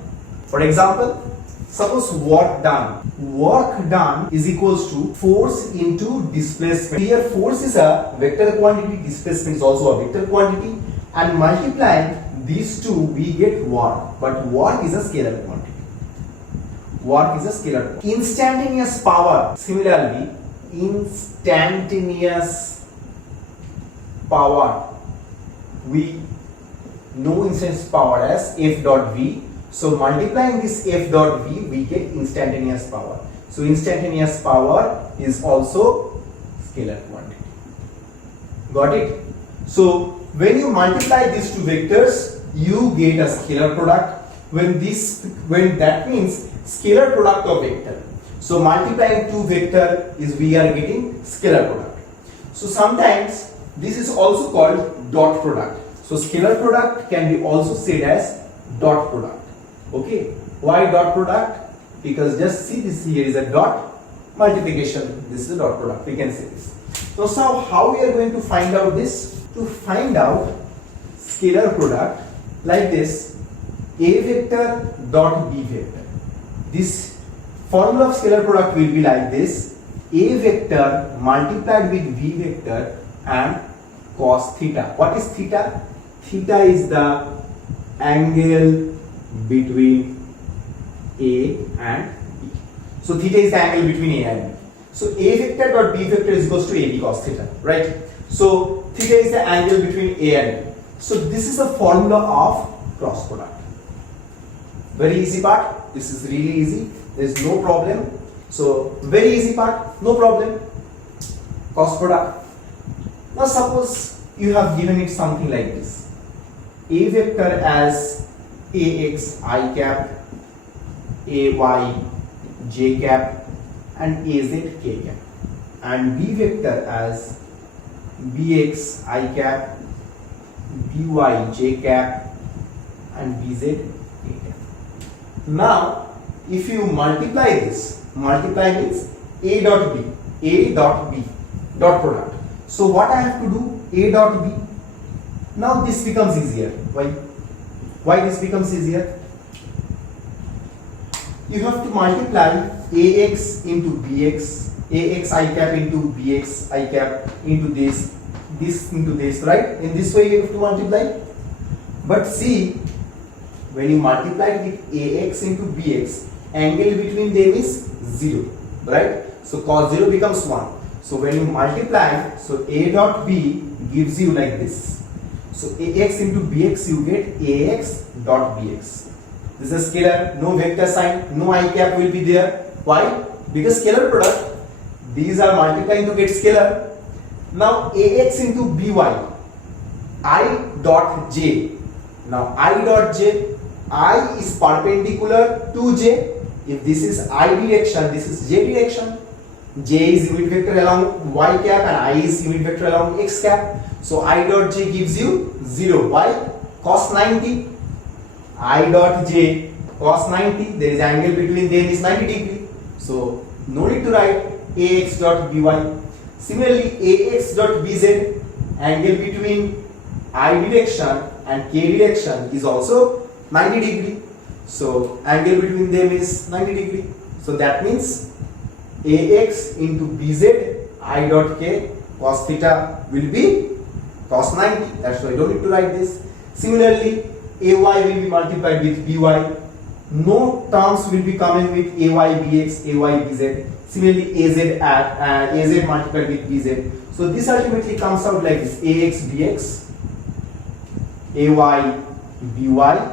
For example, suppose work done. Work done is equals to force into displacement. Here force is a vector quantity, displacement is also a vector quantity, and multiplying these two we get work. But work is a scalar quantity. Work is a scalar. Instantaneous power. Similarly, instantaneous power, we know instantaneous power as F dot V. So multiplying this F dot V, we get instantaneous power. So instantaneous power is also scalar quantity. Got it? So when you multiply these two vectors, you get a scalar product. When that means scalar product of vector. So multiplying two vector is we are getting scalar product. So sometimes this is also called dot product. So scalar product can be also said as dot product. Okay, why dot product? Because just see this, here is a dot multiplication, this is a dot product, we can say this. So how we are going to find out this? To find out scalar product like this, A vector dot B vector. This formula of scalar product will be like this: A vector multiplied with B vector and cos theta. What is theta? Theta is the angle between A and B. So theta is the angle between A and B. So A vector dot B vector is equals to AB cos theta, right? So theta is the angle between A and B. So this is the formula of cross product. Very easy part. This is really easy. There is no problem. So very easy part, no problem. Cross product. Now suppose you have given it something like this: A vector as AX I cap, AY J cap, and AZ K cap, and B vector as BX I cap, BY J cap, and BZ K cap. Now, if you multiply this, multiply means A dot B, A dot B, dot product. So what I have to do? A dot B. Now this becomes easier. Why? Why this becomes easier? You have to multiply AX into BX, AX I cap into BX I cap into this into this, right? In this way you have to multiply. But see, when you multiply with AX into BX, angle between them is 0, right? So cos 0 becomes 1. So when you multiply, so A dot B gives you like this. So AX into BX, you get AX dot BX. This is a scalar, no vector sign, no I cap will be there. Why? Because scalar product, these are multiplying to get scalar. Now AX into BY, I dot J. Now I dot J, I is perpendicular to J. If this is I direction, this is J direction. J is unit vector along Y cap and I is unit vector along X cap. So I dot J gives you 0. Why? Cos 90. I dot J cos 90. There is angle between them is 90 degree. So no need to write AX dot BY. Similarly, AX dot BZ, angle between I direction and K direction is also 90 degree. So angle between them is 90 degree. So that means AX into BZ I dot K cos theta will be cos 90. That's why I don't need to write this. Similarly, AY will be multiplied with BY. No terms will be coming with AY BX, AY BZ. Similarly, AZ multiplied with BZ. So this ultimately comes out like this: AX BX, AY BY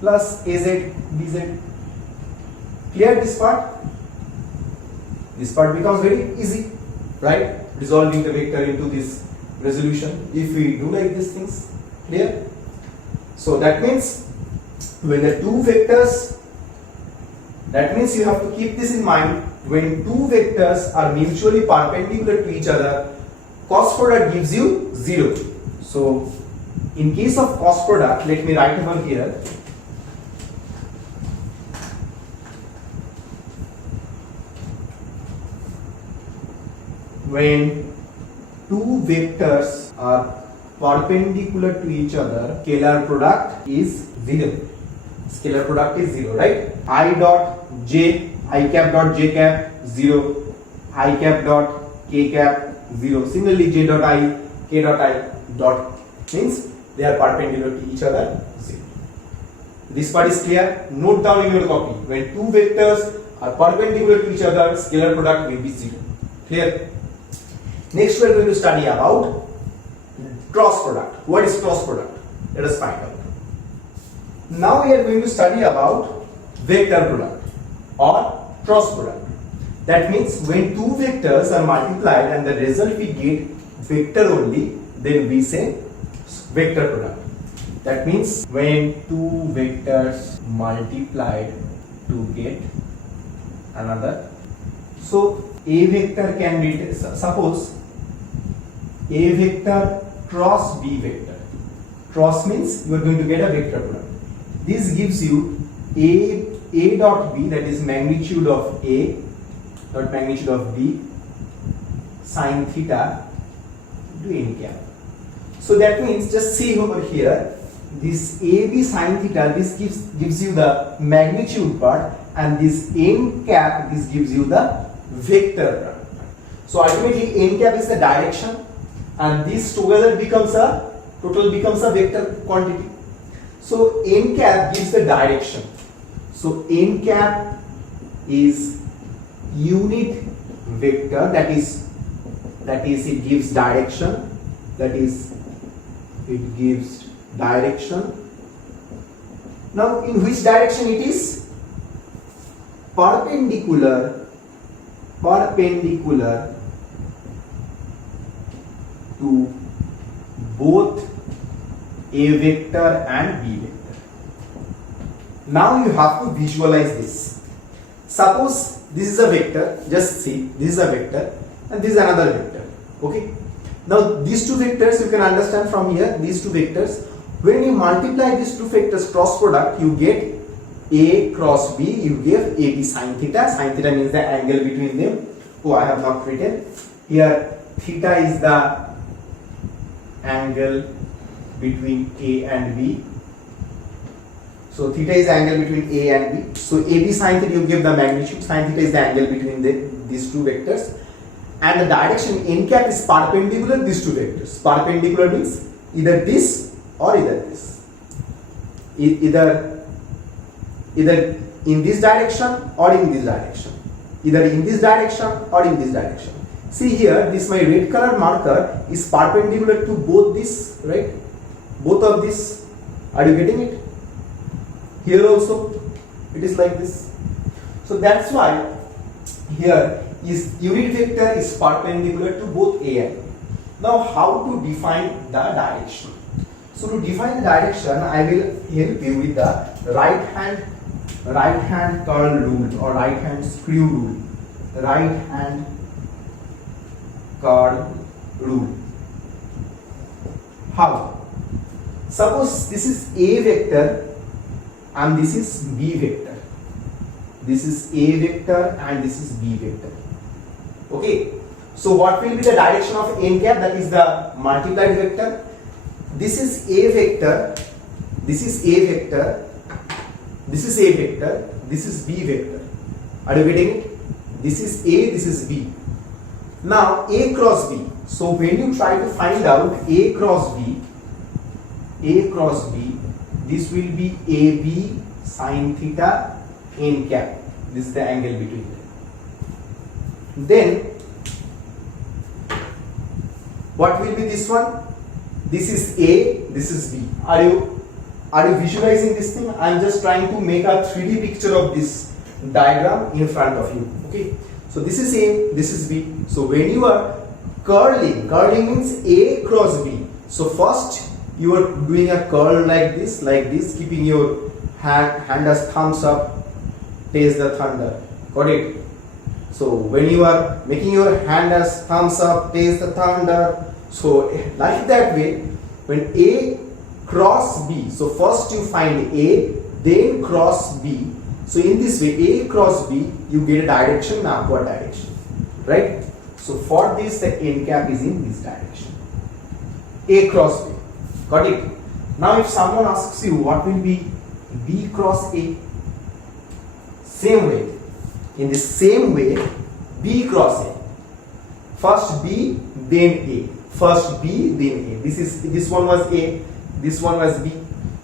plus AZ BZ. Clear this part? This part becomes very easy, right? Resolving the vector into this resolution if we do like these things. Clear? So that means when the two vectors, that means you have to keep this in mind. when two vectors are mutually perpendicular to each other, cross product gives you 0. So in case of cross product, let me write over here. When two vectors are perpendicular to each other, scalar product is 0. Scalar product is 0, right? I dot j, I cap dot j cap 0, I cap dot k cap 0. Similarly, j dot I, k dot I dot means they are perpendicular to each other 0. This part is clear. Note down in your copy. When two vectors are perpendicular to each other, scalar product will be 0. Clear? Next we are going to study about cross product. What is cross product? Let us find out. Now we are going to study about vector product or cross product. That means when two vectors are multiplied and the result we get vector only, then we say vector product. That means when two vectors multiplied to get another. So a vector can be, suppose a vector cross b vector. Cross means you are going to get a vector product. This gives you a dot b, that is magnitude of a dot magnitude of b sine theta to n cap. So that means, just see over here, this ab sine theta, this gives you the magnitude part, and this n cap, this gives you the vector part. So ultimately n cap is the direction, and this together becomes a vector quantity. So n cap gives the direction. So n cap is unit vector, that is it gives direction, it gives direction. Now in which direction it is? Perpendicular to both a vector and b vector. Now you have to visualize this. Suppose this is a vector, just see, this is a vector and this is another vector. Okay. Now these two vectors you can understand from here, these two vectors, when you multiply these two vectors cross product, you get a cross b, you give ab sine theta. Sine theta means the angle between them. Oh, I have not written. Here theta is the angle between a and b. So theta is the angle between a and b. So ab sine theta, you give the magnitude. Sine theta is the angle between these two vectors. And the direction n cap is perpendicular to these two vectors. Perpendicular means either this or either this. Either in this direction or in this direction. Either in this direction or in this direction. See here, this my red color marker is perpendicular to both this, right? Both of this. Are you getting it? Here also it is like this. So that's why here is unit vector is perpendicular to both a and b. Now how to define the direction? So to define the direction, I will help you with the right hand curl rule or right hand screw rule. Right hand curl rule. How? Suppose this is a vector and this is b vector. This is a vector and this is b vector. Okay. So what will be the direction of n cap? That is the multiplied vector. This is a vector. This is a vector. This is a vector. This is b vector. Are you getting it? This is a. This is b. Now a cross b. So when you try to find out a cross b, this will be ab sine theta n cap. This is the angle between them. Then what will be this one? This is a, this is b. Are you visualizing this thing? I am just trying to make a 3D picture of this diagram in front of you. Okay. So this is a, this is b. So when you are curling means a cross b. So first you are doing a curl like this, keeping your hand as thumbs up, taste the thunder. Got it? So when you are making your hand as thumbs up, taste the thunder. So like that way, when A cross B, so first you find A, then cross B. So in this way, A cross B, you get a direction, upward direction, right? So for this, the end cap is in this direction. A cross B. Got it? Now if someone asks you what will be B cross A, same way. In the same way, B cross A. First B, then A. First B, then A. This one was A, this one was B.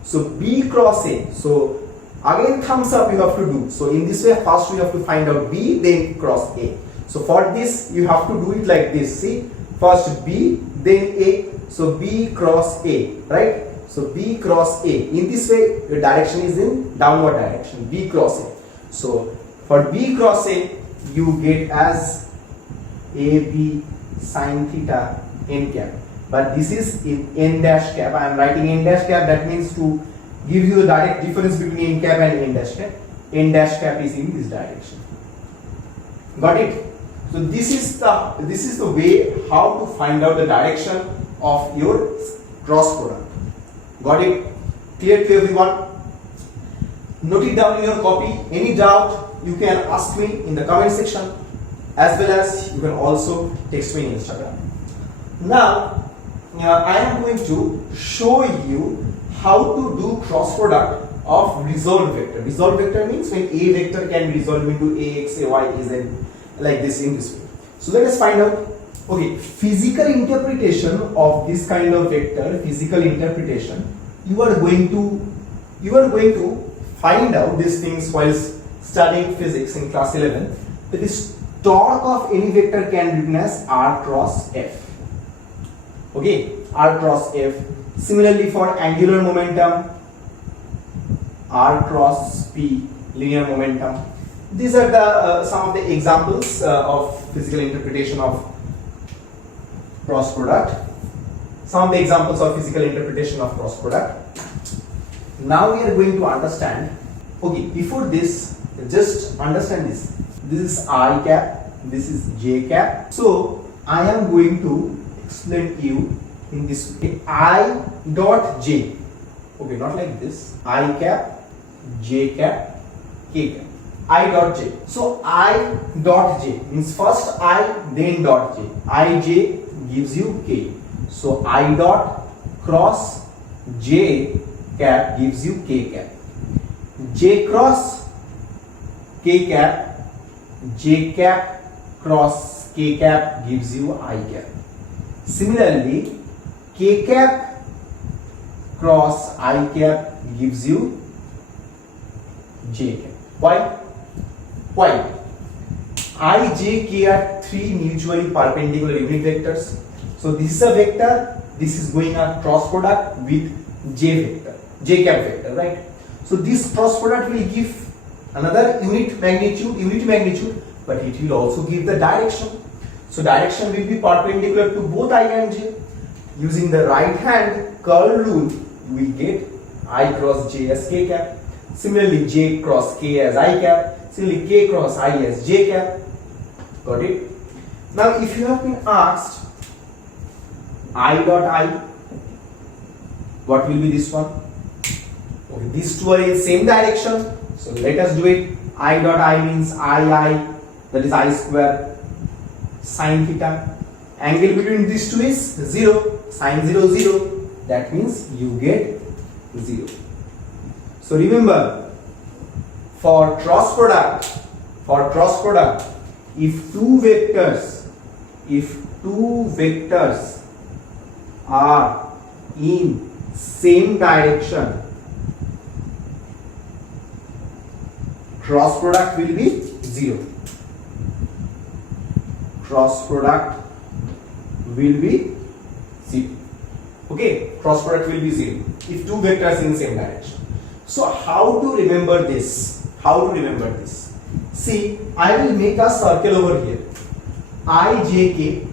So B cross A. So again thumbs up you have to do. So in this way, first we have to find out B, then cross A. So for this, you have to do it like this. See, first B, then A. So B cross A, right? So B cross A. In this way, your direction is in downward direction. B cross A. So for B cross A, you get as AB sine theta n cap. But this is in n dash cap. I am writing n dash cap. That means to give you the direct difference between n cap and n dash cap. N dash cap is in this direction. Got it? So this is the way how to find out the direction of your cross product. Got it? Clear to everyone? Note it down in your copy. Any doubt you can ask me in the comment section, as well as you can also text me in Instagram. Now I am going to show you how to do cross product of resolved vector. Resolved vector means when a vector can be resolved into ax, ay, az, like this in this way. So let us find out. Okay, physical interpretation of this kind of vector, physical interpretation, you are going to find out these things while studying physics in class 11. That is, torque of any vector can be written as r cross f. Okay, r cross f. Similarly for angular momentum, r cross p, linear momentum. These are the some of the examples of physical interpretation of cross product. Some of the examples of physical interpretation of cross product. Now we are going to understand. Okay, before this, just understand this. This is I cap, this is j cap. So I am going to explain you in this way. I dot j. Okay, not like this. I cap, j cap, k cap. I dot j. So I dot j means first I, then dot j. I j gives you k. So I dot cross j cap gives you k cap. J cross k cap, j cap cross k cap gives you I cap. Similarly, k cap cross I cap gives you j cap. Why? Why? I, j, k are three mutually perpendicular unit vectors. So this is a vector, this is going a cross product with j vector, j cap vector, right? So this cross product will give another unit magnitude, but it will also give the direction. So direction will be perpendicular to both I and j. Using the right hand curl rule, we get I cross j as k cap. Similarly, j cross k as I cap. Similarly, k cross I as j cap. Got it? Now, if you have been asked I dot I, what will be this one? Okay, these two are in same direction. So let us do it. I dot I means I, that is I square sine theta. Angle between these two is 0, sine 0, 0. That means you get 0. So remember, for cross product, if two vectors are in same direction, cross product will be 0. Cross product will be 0. Okay, cross product will be 0 if two vectors in same direction. So how to remember this? See, I will make a circle over here. IJK,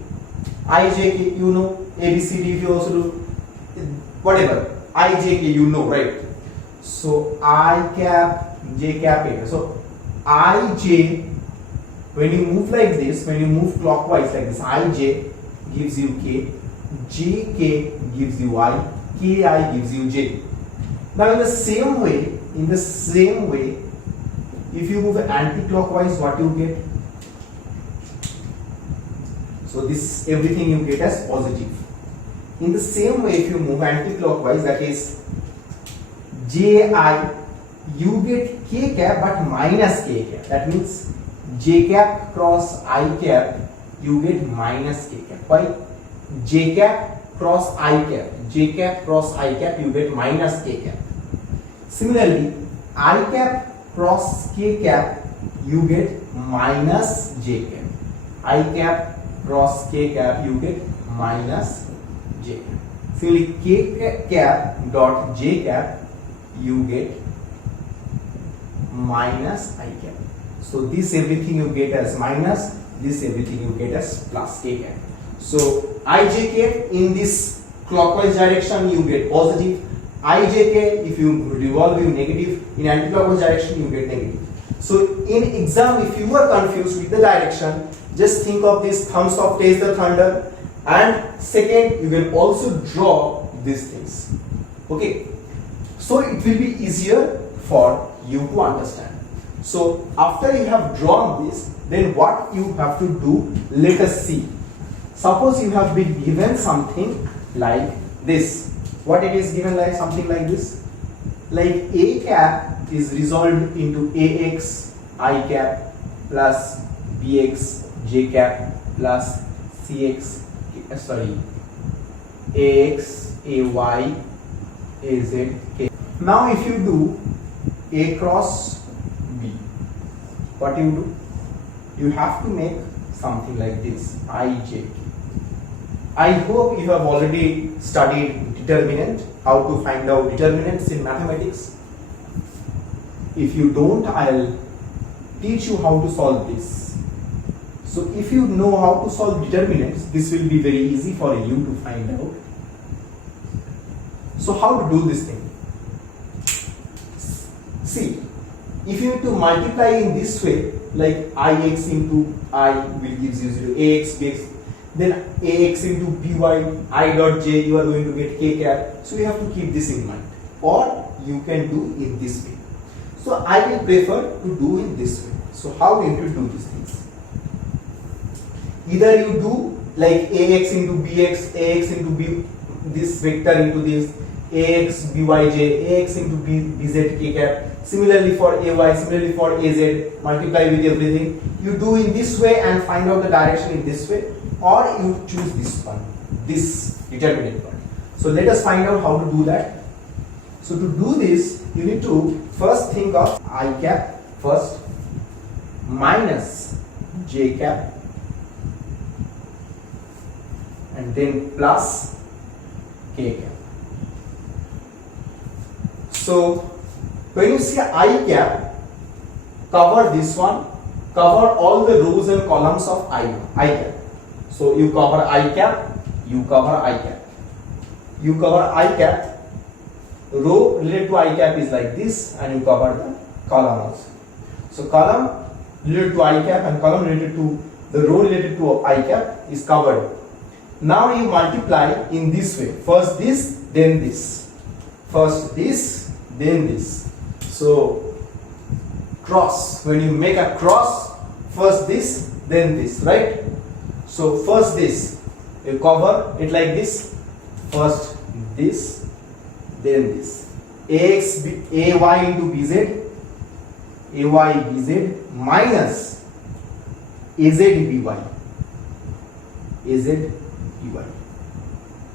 you know, ABCD if you also do, whatever, IJK you know, right? So I cap, j cap, so IJ when you move like this, when you move clockwise like this, ij gives you k, jk gives you I, ki gives you j. Now in the same way, if you move anti-clockwise, what you get? So this everything you get as positive. In the same way, if you move anti-clockwise, that is ji, you get k cap but minus k cap. That means j cap cross I cap, you get minus k cap. Why? J cap cross I cap, j cap cross I cap, you get minus k cap. Similarly, I cap cross k cap, you get minus j cap. I cap cross k cap, you get minus j cap. Similarly, k cap dot j cap, you get minus I cap. So this everything you get as minus, this everything you get as plus k cap. So ijk in this clockwise direction you get positive, ijk if you revolve you negative, in anti-clockwise direction you get negative. So in exam, if you are confused with the direction, just think of this thumbs up, taste the thunder, and second you can also draw these things. Okay, so it will be easier for you to understand. So after you have drawn this, then what you have to do, let us see. Suppose you have been given something like this. What it is given like? Something like this. Like a cap is resolved into ax I cap plus bx j cap plus cx, ax ay az k. Now if you do a cross b, what you do? You have to make something like this, ij. I hope you have already studied determinant, how to find out determinants in mathematics. If you don't, I'll teach you how to solve this. So if you know how to solve determinants, this will be very easy for you to find out. So how to do this thing? See, if you have to multiply in this way, like ix into I will gives you 0, ax, bx, then ax into by I dot j, you are going to get k cap. So you have to keep this in mind. Or you can do in this way. So I will prefer to do in this way. So how you will do these things? Either you do like ax into bx, ax into b, this vector into this, ax byj, ax into bz k cap. Similarly for ay, similarly for az, multiply with everything. You do in this way and find out the direction in this way, or you choose this one, this determinant one. So let us find out how to do that. So to do this, you need to first think of I cap first minus j cap and then plus k cap. So when you see I cap, cover this one, cover all the rows and columns of I cap. So you cover I cap, you cover I cap. You cover I cap, row related to I cap is like this, and you cover the column also. So column related to I cap and column related to the row related to I cap is covered. Now you multiply in this way. First this, then this. First this, then this. So cross, when you make a cross, first this, then this, right? So first this, you cover it like this. First this, then this. Ax, ay into bz, ay bz minus az by, az by.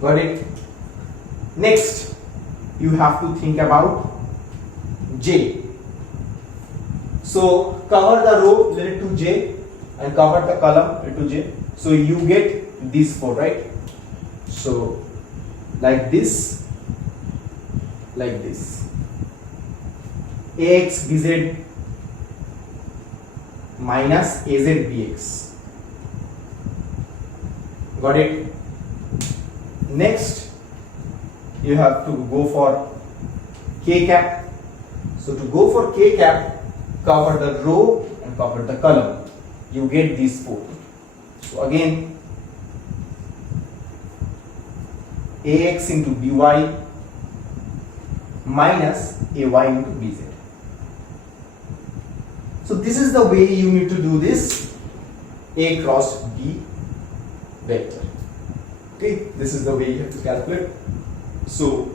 Got it? Next, you have to think about j. So cover the row related to j and cover the column related to j. So you get these four, right? So like this, like this. Ax bz minus az bx. Got it? Next, you have to go for k cap. So to go for k cap, cover the row and cover the column. you get these four. So again, ax into by minus ay into bz. So this is the way you need to do this a cross b vector. Okay, this is the way you have to calculate. So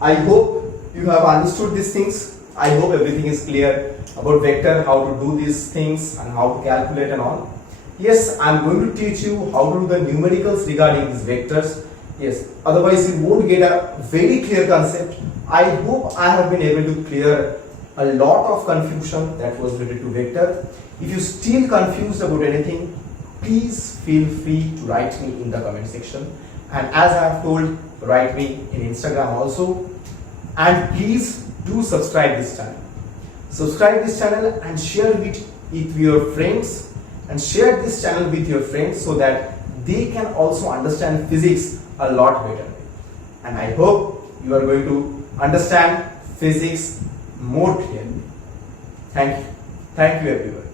I hope you have understood these things. I hope everything is clear about vector, how to do these things and how to calculate and all. Yes, I am going to teach you how to do the numericals regarding these vectors. Yes, otherwise you won't get a very clear concept. I hope I have been able to clear a lot of confusion that was related to vector. If you still confused about anything, please feel free to write me in the comment section. And as I have told, write me in Instagram also. And please do subscribe this channel. Subscribe this channel and share it with your friends, and share this channel with your friends so that they can also understand physics a lot better. And I hope you are going to understand physics more clearly. Thank you. Thank you everyone.